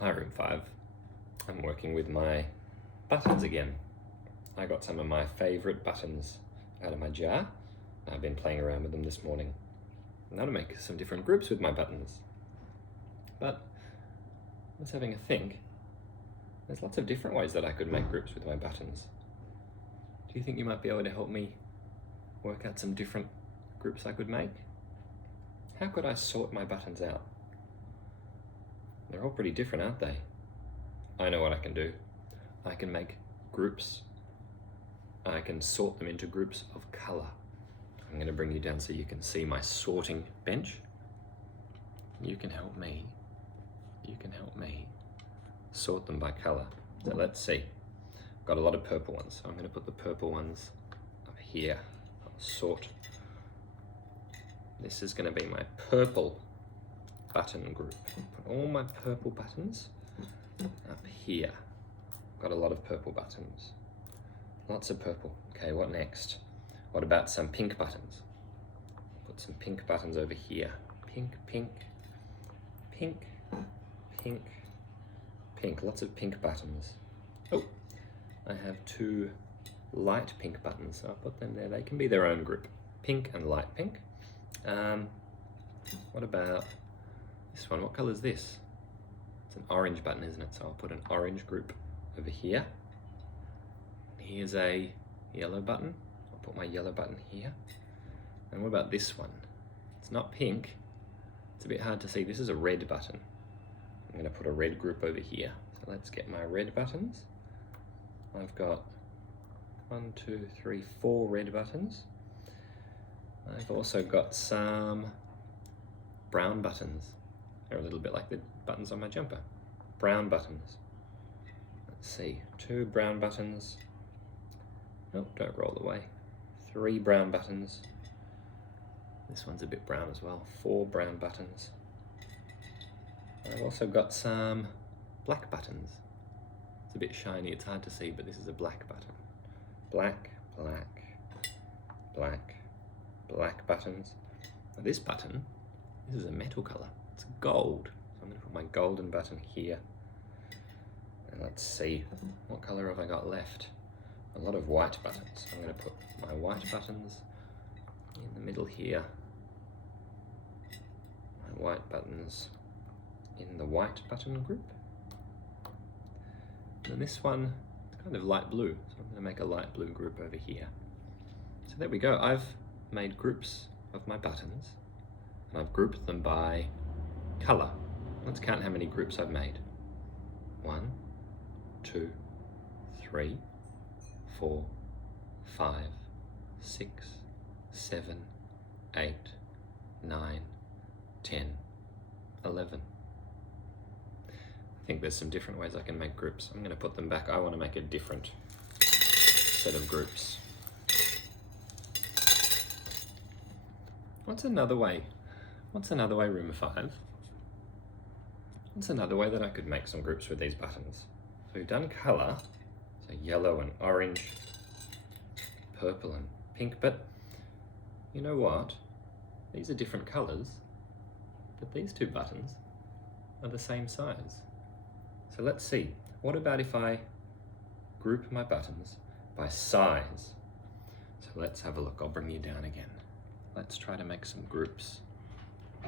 Hi, Room 5. I'm working with my buttons again. I got some of my favorite buttons out of my jar. I've been playing around with them this morning. Now to make some different groups with my buttons. But I was having a think. There's lots of different ways that I could make groups with my buttons. Do you think you might be able to help me work out some different groups I could make? How could I sort my buttons out? They're all pretty different, aren't they? I know what I can do. I can make groups. I can sort them into groups of color. I'm going to bring you down so you can see my sorting bench. You can help me. You can help me sort them by color. So let's see. I've got a lot of purple ones, so I'm going to put the purple ones up here. I'll sort. This is going to be my purple button group. Put all my purple buttons up here. Got a lot of purple buttons. Lots of purple. Okay, what next? What about some pink buttons? Put some pink buttons over here. Pink, pink, pink, pink, pink. Lots of pink buttons. Oh, I have two light pink buttons, so I'll put them there. They can be their own group. Pink and light pink. What about this one? What color is this? It's an orange button, isn't it? So I'll put an orange group over here. Here's a yellow button. I'll put my yellow button here. And what about this one? It's not pink. It's a bit hard to see. This is a red button. I'm going to put a red group over here. So let's get my red buttons. I've got 1, 2, 3, 4 red buttons. I've also got some brown buttons. They're a little bit like the buttons on my jumper. Brown buttons. Let's see, 2 brown buttons. Oh, don't roll away. 3 brown buttons. This one's a bit brown as well. 4 brown buttons. I've also got some black buttons. It's a bit shiny, it's hard to see, but this is a black button. Black, black, black, black buttons. Now this button, this is a metal color. It's gold. So I'm going to put my golden button here. And let's see, what color have I got left? A lot of white buttons. I'm going to put my white buttons in the middle here. My white buttons in the white button group. And this one, it's kind of light blue. So I'm going to make a light blue group over here. So there we go. I've made groups of my buttons. And I've grouped them by color. Let's count how many groups I've made. 1, 2, 3, 4, 5, 6, 7, 8, 9, 10, 11. I think there's some different ways I can make groups. I'm going to put them back. I want to make a different set of groups. What's another way? What's another way, Room 5? What's another way that I could make some groups with these buttons? So we've done color, so yellow and orange, purple and pink, but you know what? These are different colors, but these 2 buttons are the same size. So let's see, what about if I group my buttons by size? So let's have a look. I'll bring you down again. Let's try to make some groups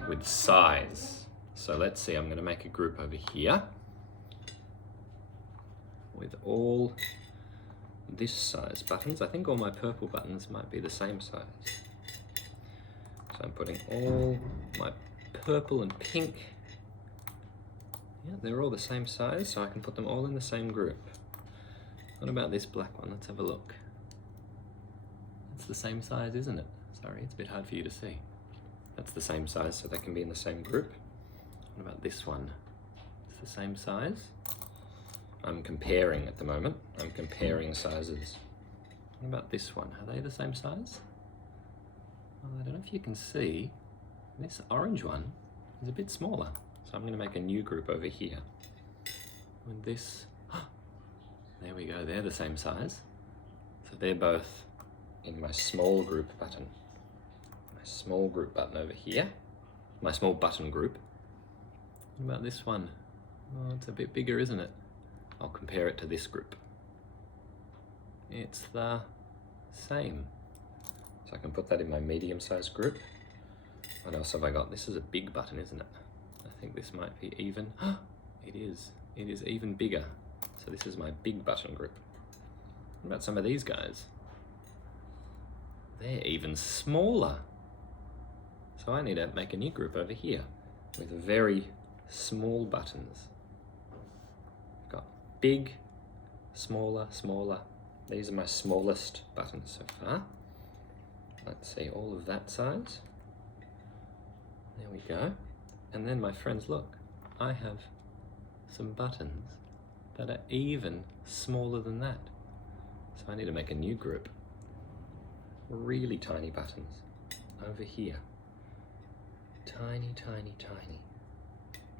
with size. So let's see, I'm going to make a group over here with all this size buttons. I think all my purple buttons might be the same size. So I'm putting all my purple and pink. Yeah, they're all the same size, so I can put them all in the same group. What about this black one? Let's have a look. It's the same size, isn't it? Sorry, it's a bit hard for you to see. That's the same size, so they can be in the same group. What about this one? It's the same size. I'm comparing at the moment. I'm comparing sizes. What about this one? Are they the same size? Well, I don't know if you can see. This orange one is a bit smaller. So I'm going to make a new group over here. With this, there we go, they're the same size. So they're both in my small group button. My small group button over here. My small button group. What about this one? Oh, it's a bit bigger, isn't it? I'll compare it to this group. It's the same. So I can put that in my medium-sized group. What else have I got? This is a big button, isn't it? I think this might be even. It is. It is even bigger. So this is my big button group. What about some of these guys? They're even smaller. So I need to make a new group over here with very small buttons. I've got big, smaller, smaller. These are my smallest buttons so far. Let's see, all of that size. There we go. And then my friends, look, I have some buttons that are even smaller than that. So I need to make a new group. Really tiny buttons over here. Tiny, tiny, tiny.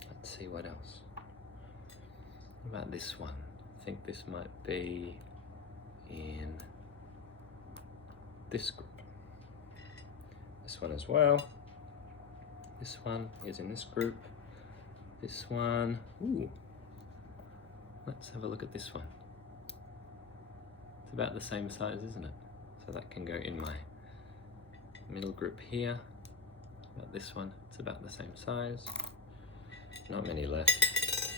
Let's see what else. What about this one? I think this might be in this group. This one as well. This one is in this group. This one, ooh. Let's have a look at this one. It's about the same size, isn't it? So that can go in my middle group here. About this one, it's about the same size. Not many left.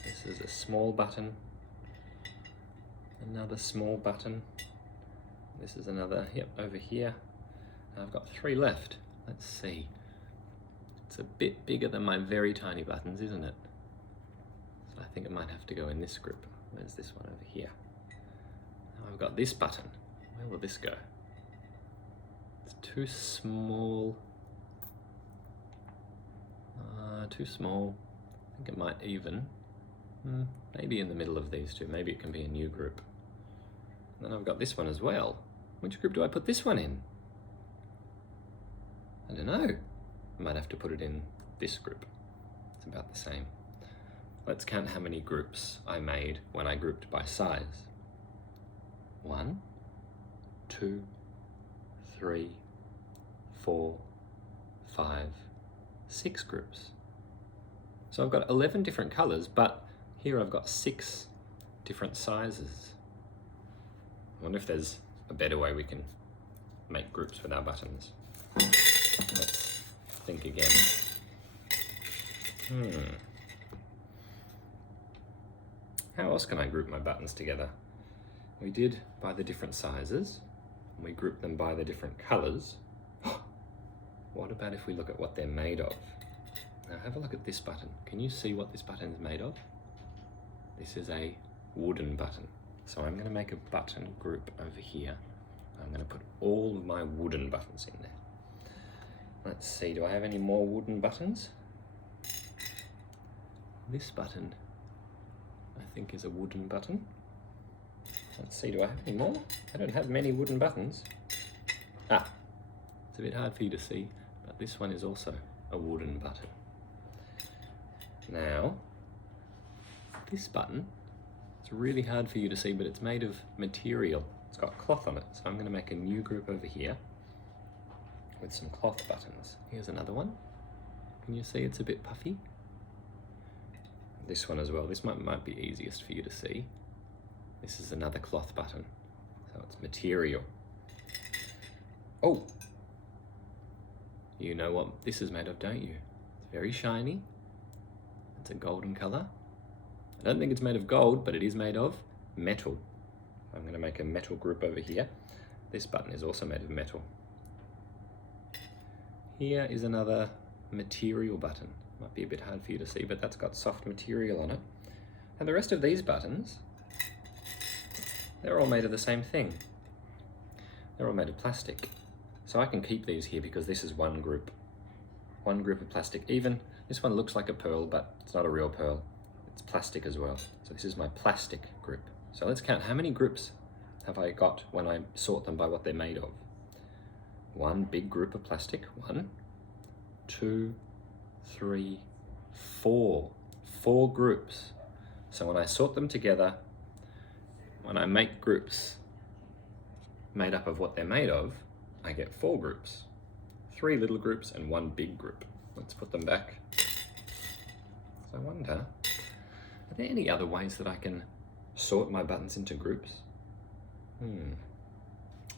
This is a small button. Another small button. This is another, yep, over here. I've got 3 left. Let's see. It's a bit bigger than my very tiny buttons, isn't it? So I think it might have to go in this group. Where's this one over here? Now I've got this button. Where will this go? It's too small. Too small. I think it might even. Maybe in the middle of these two. Maybe it can be a new group. And then I've got this one as well. Which group do I put this one in? I don't know. I might have to put it in this group. It's about the same. Let's count how many groups I made when I grouped by size. 1, 2, 3, 4, 5, 6 groups. So I've got 11 different colors, but here I've got 6 different sizes. I wonder if there's a better way we can make groups with our buttons. Let's think again. How else can I group my buttons together? We did by the different sizes. We grouped them by the different colors. What about if we look at what they're made of? Now have a look at this button. Can you see what this button is made of? This is a wooden button. So I'm going to make a button group over here. I'm going to put all of my wooden buttons in there. Let's see, do I have any more wooden buttons? This button, I think, is a wooden button. Let's see, do I have any more? I don't have many wooden buttons. It's a bit hard for you to see, but this one is also a wooden button. Now, this button, it's really hard for you to see, but it's made of material. It's got cloth on it, so I'm going to make a new group over here with some cloth buttons. Here's another one. Can you see it's a bit puffy? This one as well. This might be easiest for you to see. This is another cloth button, so it's material. Oh! You know what this is made of, don't you? It's very shiny. It's a golden color. I don't think it's made of gold, but it is made of metal. I'm going to make a metal group over here. This button is also made of metal. Here is another material button. Might be a bit hard for you to see, but that's got soft material on it. And the rest of these buttons, they're all made of the same thing. They're all made of plastic. So I can keep these here because this is one group. One group of plastic. Even this one looks like a pearl, but it's not a real pearl. It's plastic as well. So this is my plastic group. So let's count how many groups have I got when I sort them by what they're made of. One big group of plastic. 1, 2, 3, 4. 4 groups. So when I sort them together, when I make groups made up of what they're made of, I get 4 groups. 3 little groups and 1 big group. Let's put them back. So I wonder, Are there any other ways that I can sort my buttons into groups? I'm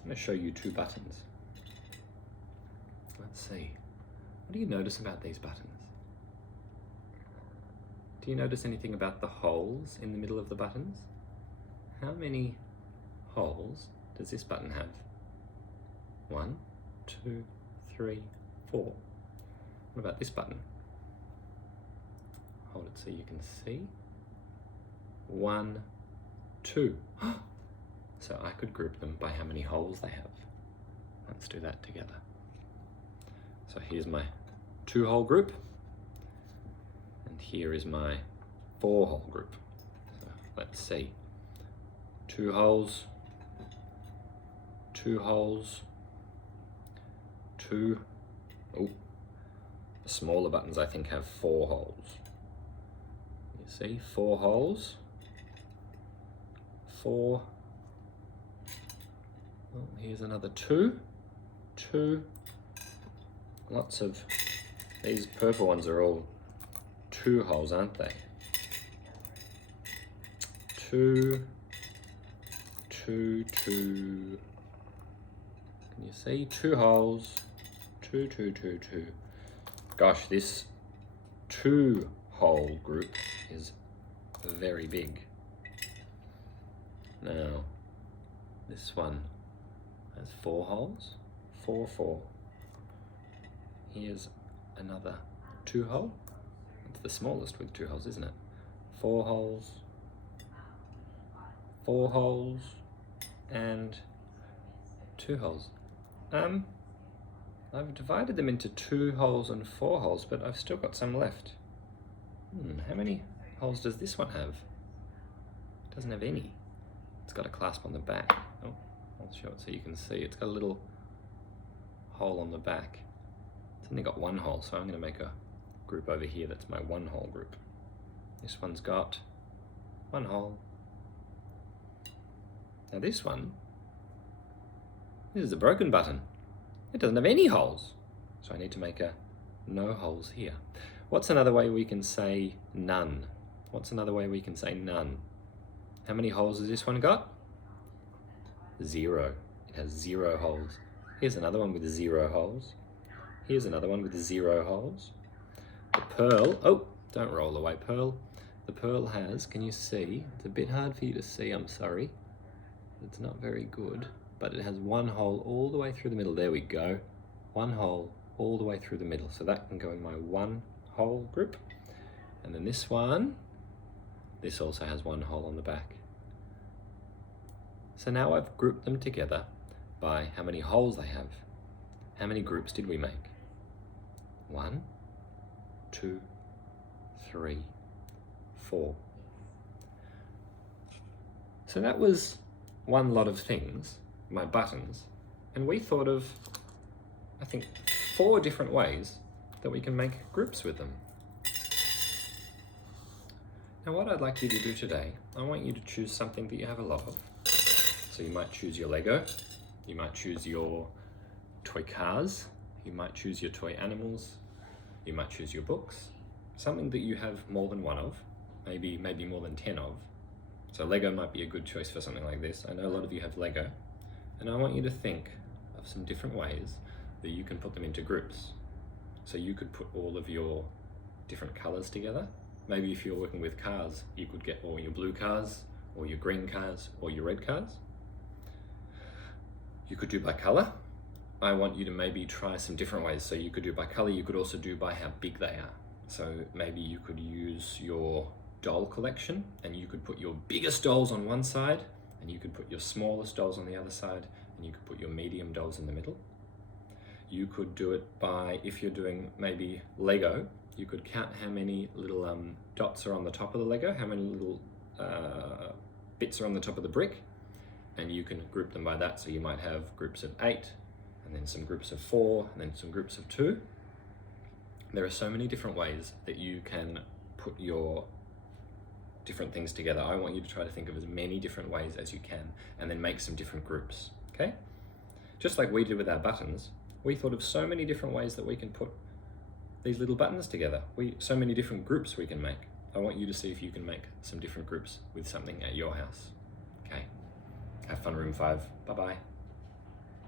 going to show you two buttons. Let's see. What do you notice about these buttons? Do you notice anything about the holes in the middle of the buttons? How many holes does this button have? 1, 2, 3, 4. What about this button? Hold it so you can see. 1, 2. So I could group them by how many holes they have. Let's do that together. So here's my 2-hole group, and here is my 4-hole group. So let's see. 2 holes, 2 holes, 2. Oh, the smaller buttons I think have 4 holes. You see, 4 holes, 4. Oh, here's another 2, 2. Lots of, these purple ones are all 2 holes, aren't they? 2, 2, 2. Can you see? 2 holes, 2, 2, 2, 2. Gosh, this 2-hole group is very big. Now, this one has 4 holes, 4, 4. Here's another 2-hole. It's the smallest with 2 holes, isn't it? 4 holes, 4 holes, and 2 holes. I've divided them into 2 holes and 4 holes, but I've still got some left. How many holes does this one have? It doesn't have any. It's got a clasp on the back. Oh, I'll show it so you can see. It's got a little hole on the back. It's only got 1 hole, so I'm going to make a group over here that's my 1-hole group. This one's got 1 hole. Now this one, this is a broken button. It doesn't have any holes. So I need to make a no holes here. What's another way we can say none? What's another way we can say none? How many holes has this one got? 0. It has 0 holes. Here's another one with 0 holes. Here's another one with 0 holes. The pearl, oh, don't roll away, pearl. The pearl has, can you see? It's a bit hard for you to see, I'm sorry. It's not very good, but it has 1 hole all the way through the middle. There we go. 1 hole all the way through the middle. So that can go in my 1-hole group. And then this one, this also has 1 hole on the back. So now I've grouped them together by how many holes they have. How many groups did we make? 1, 2, 3, 4. So that was one lot of things, my buttons, and we thought of, I think, 4 different ways that we can make groups with them. Now what I'd like you to do today, I want you to choose something that you have a lot of. So you might choose your Lego, you might choose your toy cars, you might choose your toy animals, you might choose your books, something that you have more than 1 of, maybe more than 10 of. So Lego might be a good choice for something like this. I know a lot of you have Lego, and I want you to think of some different ways that you can put them into groups. So you could put all of your different colors together. Maybe if you're working with cars, you could get all your blue cars, or your green cars, or your red cars. You could do by color. I want you to maybe try some different ways. So you could do by color, you could also do by how big they are. So maybe you could use your doll collection and you could put your biggest dolls on one side and you could put your smallest dolls on the other side and you could put your medium dolls in the middle. You could do it by, if you're doing maybe Lego, you could count how many little dots are on the top of the Lego, how many little bits are on the top of the brick, and you can group them by that. So you might have groups of 8 and then some groups of 4 and then some groups of 2. There are so many different ways that you can put your different things together. I want you to try to think of as many different ways as you can and then make some different groups, okay? Just like we did with our buttons, we thought of so many different ways that we can put these little buttons together. So many different groups we can make. I want you to see if you can make some different groups with something at your house. Okay? Have fun, room 5. Bye-bye.